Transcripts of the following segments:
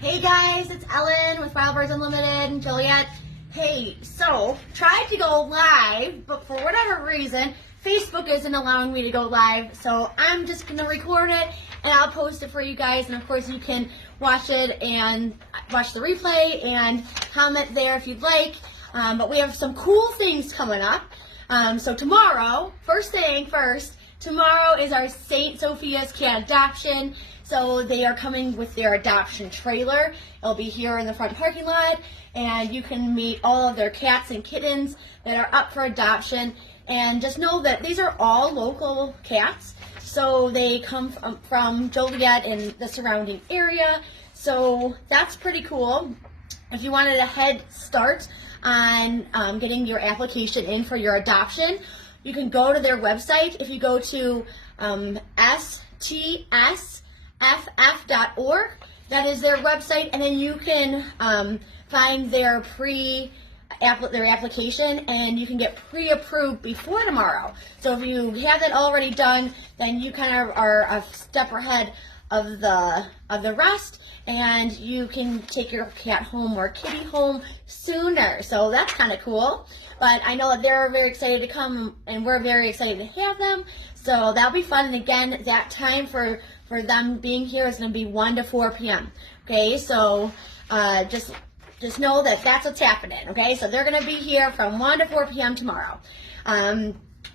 Hey guys, it's Ellen with Wild Birds Unlimited and Joliet. Hey, so tried to go live, but for whatever reason, Facebook isn't allowing me to go live. So I'm just gonna record it and I'll post it for you guys. And of course, you can watch it and watch the replay and comment there if you'd like. But we have some cool things coming up. So tomorrow, first thing first, tomorrow is our St. Sophia's cat adoption. So they are coming with their adoption trailer. It'll be here in the front parking lot, and you can meet all of their cats and kittens that are up for adoption. And just know that these are all local cats. So they come from Joliet and the surrounding area. So that's pretty cool. If you wanted a head start on getting your application in for your adoption, you can go to their website. If you go to stsff.org, that is their website, and then you can find their application, and you can get pre-approved before tomorrow. So if you have that already done, then you kind of are a step ahead of the rest, and you can take your cat home or kitty home sooner. So that's kind of cool. But I know that they're very excited to come, and we're very excited to have them. So that'll be fun. And again, that time for them being here is going to be 1 to 4 p.m. Okay, so just know that that's what's happening. Okay, so they're going to be here from 1 to 4 p.m. tomorrow.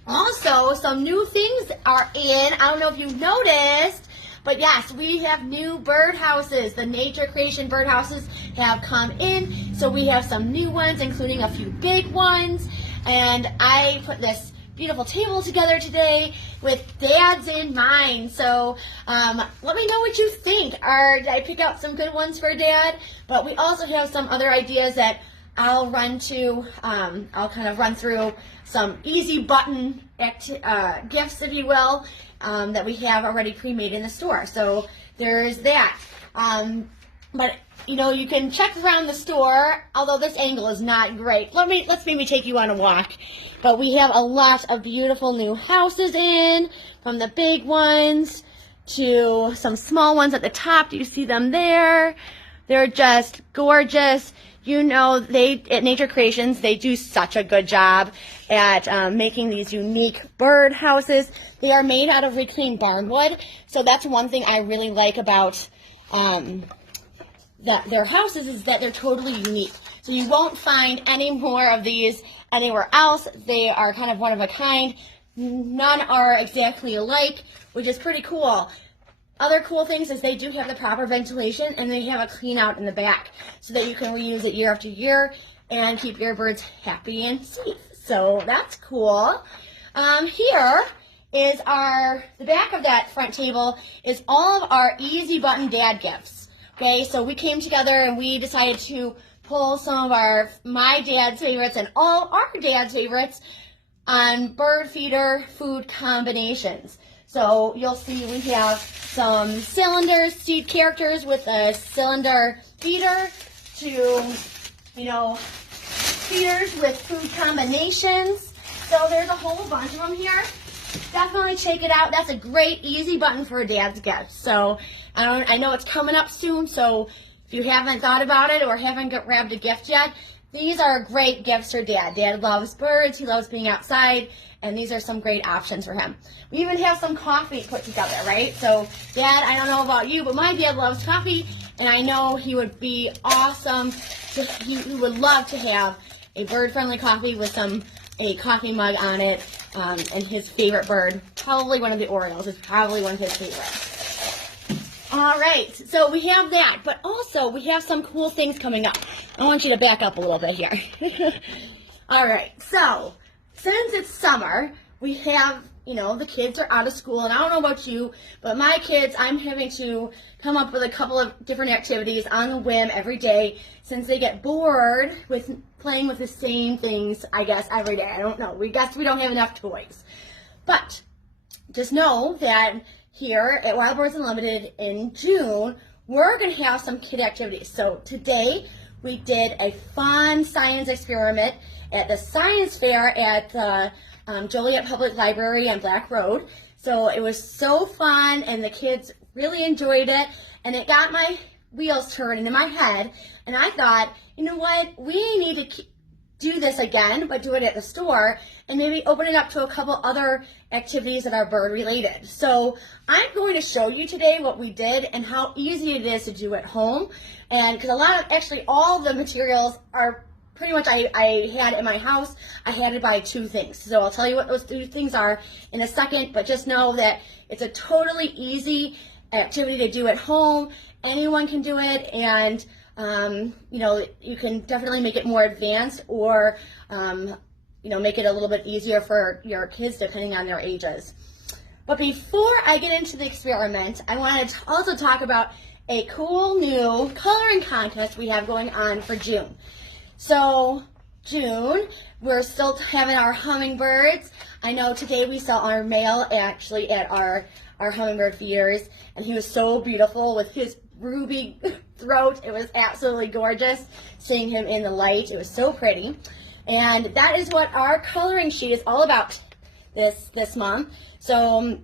Also, some new things are in. I don't know if you've noticed, but yes, we have new birdhouses. The Nature Creation birdhouses have come in. So we have some new ones, including a few big ones. And I put this beautiful table together today with dads in mind. So let me know what you think. Did I pick out some good ones for dad? But we also have some other ideas that I'll run to. I'll kind of run through some easy button gifts, if you will, that we have already pre-made in the store. So there's that. But you can check around the store, although this angle is not great. Let's maybe take you on a walk. But we have a lot of beautiful new houses in, from the big ones to some small ones at the top. Do you see them there? They're just gorgeous. At Nature Creations, they do such a good job at making these unique bird houses. They are made out of reclaimed barnwood. So that's one thing I really like about their houses, is that they're totally unique. So you won't find any more of these anywhere else. They are kind of one of a kind. None are exactly alike, which is pretty cool. Other cool things is they do have the proper ventilation, and they have a clean out in the back so that you can reuse it year after year and keep your birds happy and safe. So that's cool. Here is the back of that front table is all of our easy button dad gifts. Okay, so we came together and we decided to pull some of my dad's favorites and all our dad's favorites on bird feeder food combinations. So you'll see we have some cylinder seed characters with a cylinder feeder to, feeders with food combinations. So there's a whole bunch of them here. Definitely check it out. That's a great easy button for a dad's gift. So I know it's coming up soon, so if you haven't thought about it or haven't grabbed a gift yet, these are great gifts for dad. Dad loves birds, he loves being outside, and these are some great options for him. We even have some coffee put together, right? So Dad, I don't know about you, but my dad loves coffee, and I know he would be awesome. He would love to have a bird-friendly coffee with a coffee mug on it, and his favorite bird, probably one of the Orioles, is probably one of his favorites. All right, so we have that, but also we have some cool things coming up. I want you to back up a little bit here. All right, so since it's summer, we have, the kids are out of school, and I don't know about you, but my kids, I'm having to come up with a couple of different activities on a whim every day, since they get bored with playing with the same things, I guess, every day. I don't know. We guess we don't have enough toys. But just know that here at Wild Birds Unlimited in June, we're going to have some kid activities. So today we did a fun science experiment at the science fair at the Joliet Public Library on Black Road. So it was so fun, and the kids really enjoyed it, and it got my wheels turning in my head, and I thought, you know what, we need to do this again, but do it at the store, and maybe open it up to a couple other activities that are bird related. So I'm going to show you today what we did and how easy it is to do at home. And because actually all the materials are pretty much I had in my house. I had to buy 2 things. So I'll tell you what those 2 things are in a second, but just know that it's a totally easy activity to do at home. Anyone can do it, and you know, you can definitely make it more advanced, or you know, make it a little bit easier for your kids depending on their ages. But before I get into the experiment, I wanted to also talk about a cool new coloring contest we have going on for June. So June, we're still having our hummingbirds. I know today we saw our male actually at our hummingbird feeders, and he was so beautiful with his ruby throat. It was absolutely gorgeous seeing him in the light. It was so pretty. And that is what our coloring sheet is all about this month. So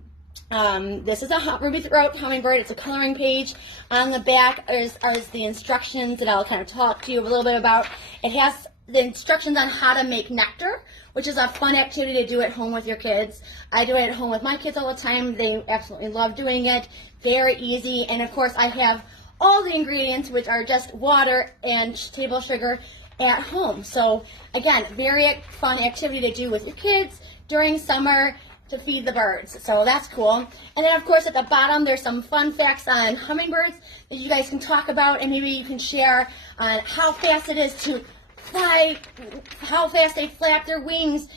this is a ruby throat hummingbird. It's a coloring page. On the back is the instructions that I'll kind of talk to you a little bit about. It has the instructions on how to make nectar, which is a fun activity to do at home with your kids. I do it at home with my kids all the time. They absolutely love doing it. Very easy. And of course I have all the ingredients, which are just water and table sugar at home. So again, very fun activity to do with your kids during summer to feed the birds. So that's cool. And then of course at the bottom there's some fun facts on hummingbirds that you guys can talk about, and maybe you can share on how fast it is to fly, how fast they flap their wings,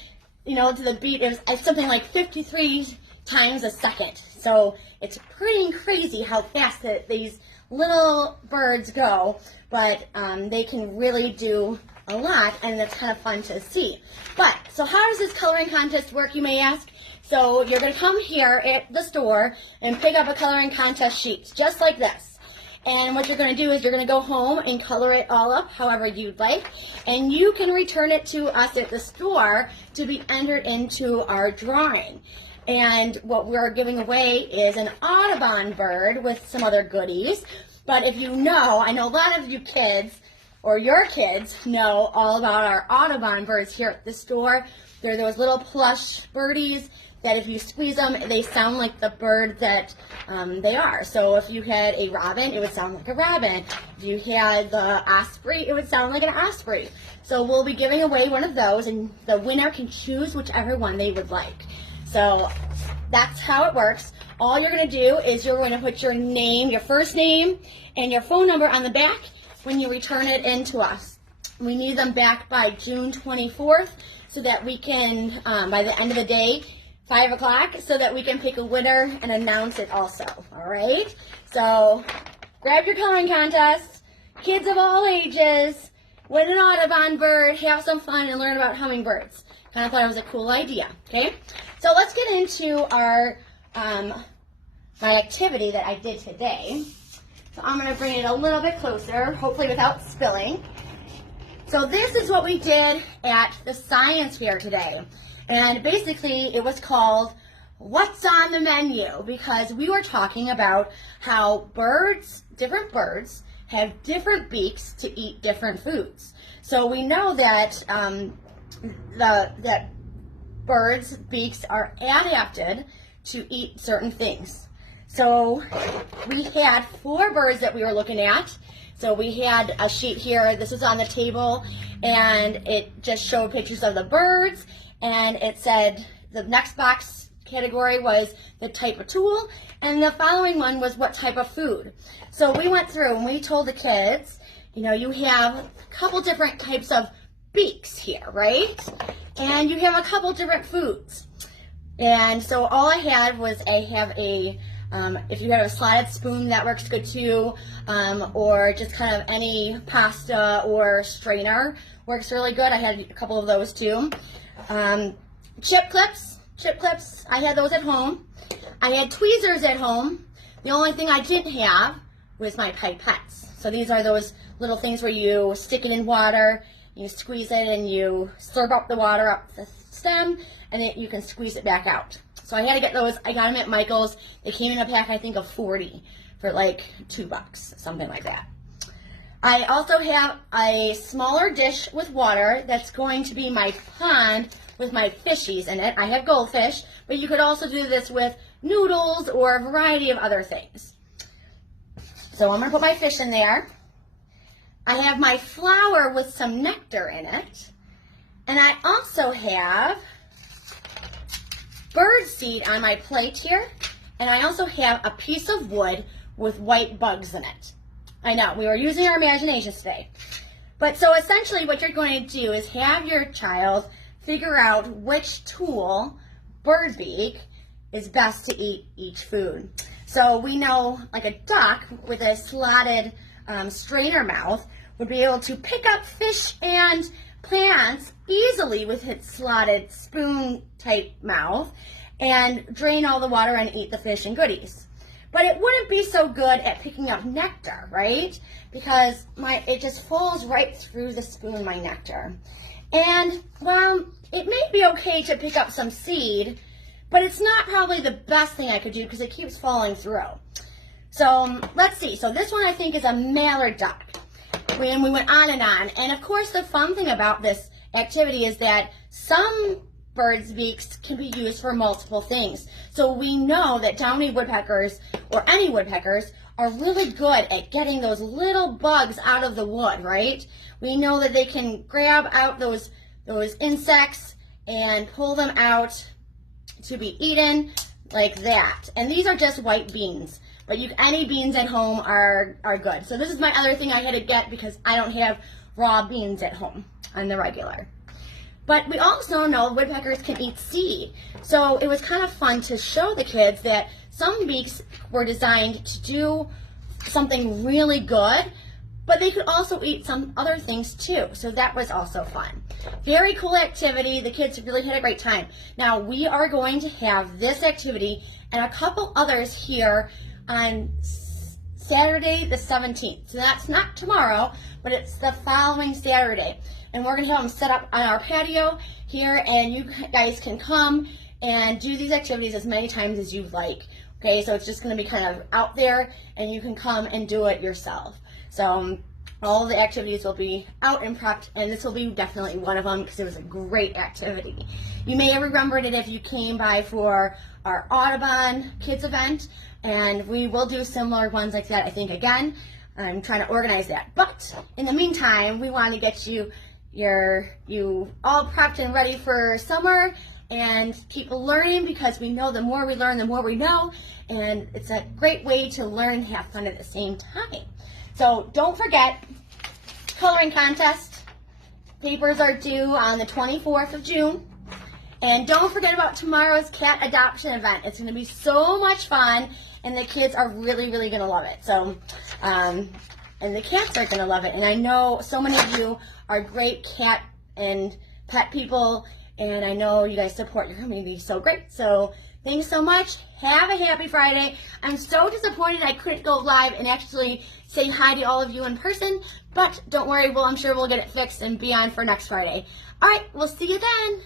you know, to the beat. It was something like 53 times a second. So it's pretty crazy how fast these little birds go, but they can really do a lot, and it's kind of fun to see. But, so how does this coloring contest work, you may ask? So you're going to come here at the store and pick up a coloring contest sheet, just like this. And what you're going to do is you're going to go home and color it all up however you'd like, and you can return it to us at the store to be entered into our drawing. And what we're giving away is an Audubon bird with some other goodies. But if you know, I know a lot of you kids, or your kids, know all about our Audubon birds here at the store. They're those little plush birdies that if you squeeze them, they sound like the bird that they are. So if you had a robin, it would sound like a robin. If you had the osprey, it would sound like an osprey. So we'll be giving away one of those, and the winner can choose whichever one they would like. So that's how it works. All you're going to do is you're going to put your name, your first name, and your phone number on the back when you return it in to us. We need them back by June 24th so that we can, by the end of the day, 5 o'clock, so that we can pick a winner and announce it also. All right? So grab your coloring contest. Kids of all ages, win an Audubon bird, have some fun, and learn about hummingbirds. Kind of thought it was a cool idea. Okay? So let's get into our my activity that I did today. So I'm going to bring it a little bit closer, hopefully without spilling. So this is what we did at the science fair today. And basically it was called What's on the Menu? Because we were talking about how different birds have different beaks to eat different foods. So we know that that birds' beaks are adapted to eat certain things. So we had 4 birds that we were looking at. So we had a sheet here, this was on the table, and it just showed pictures of the birds, and it said the next box category was the type of tool, and the following one was what type of food. So we went through and we told the kids, you know, you have a couple different types of beaks here, right? And you have a couple different foods. And so all I had was I have a, if you have a slotted spoon, that works good too, or just kind of any pasta or strainer works really good. I had a couple of those too. Chip clips, I had those at home. I had tweezers at home. The only thing I didn't have was my pipettes. So these are those little things where you stick it in water, you squeeze it, and you slurp up the water up the stem, and then you can squeeze it back out. So I had to get those. I got them at Michael's. They came in a pack, I think, of 40. for like $2, something like that. I also have a smaller dish with water that's going to be my pond with my fishies in it. I have goldfish, but you could also do this with noodles or a variety of other things. So I'm going to put my fish in there. I have my flower with some nectar in it. And I also have bird seed on my plate here. And I also have a piece of wood with white bugs in it. I know, we were using our imaginations today. But so essentially what you're going to do is have your child figure out which tool, bird beak, is best to eat each food. So we know like a duck with a slotted strainer mouth would be able to pick up fish and plants easily with its slotted spoon type mouth and drain all the water and eat the fish and goodies. But it wouldn't be so good at picking up nectar, right? Because it just falls right through the spoon, my nectar. And, well, it may be okay to pick up some seed, but it's not probably the best thing I could do because it keeps falling through. So, let's see. So this one I think is a mallard duck. And we went on. And of course, the fun thing about this activity is that some birds' beaks can be used for multiple things. So we know that downy woodpeckers, or any woodpeckers, are really good at getting those little bugs out of the wood, right? We know that they can grab out those insects and pull them out to be eaten like that. And these are just white beans, but any beans at home are good. So this is my other thing I had to get because I don't have raw beans at home on the regular. But we also know woodpeckers can eat seed. So it was kind of fun to show the kids that some beaks were designed to do something really good, but they could also eat some other things too. So that was also fun. Very cool activity. The kids really had a great time. Now we are going to have this activity and a couple others here on Saturday the 17th. So that's not tomorrow, but it's the following Saturday. And we're going to have them set up on our patio here, and you guys can come and do these activities as many times as you like. Okay, so it's just going to be kind of out there, and you can come and do it yourself. So all of the activities will be out and prepped, and this will be definitely one of them because it was a great activity. You may have remembered it if you came by for our Audubon Kids event, and we will do similar ones like that, I think, again. I'm trying to organize that. But in the meantime, we want to get you all prepped and ready for summer and keep learning, because we know the more we learn, the more we know, and it's a great way to learn and have fun at the same time. So don't forget, coloring contest. Papers are due on the 24th of June. And don't forget about tomorrow's cat adoption event. It's going to be so much fun, and the kids are really, really going to love it. So, and the cats are going to love it. And I know so many of you are great cat and pet people, and I know you guys support your community so great. So thanks so much. Have a happy Friday. I'm so disappointed I couldn't go live and actually say hi to all of you in person, but don't worry, I'm sure we'll get it fixed and be on for next Friday. All right, we'll see you then.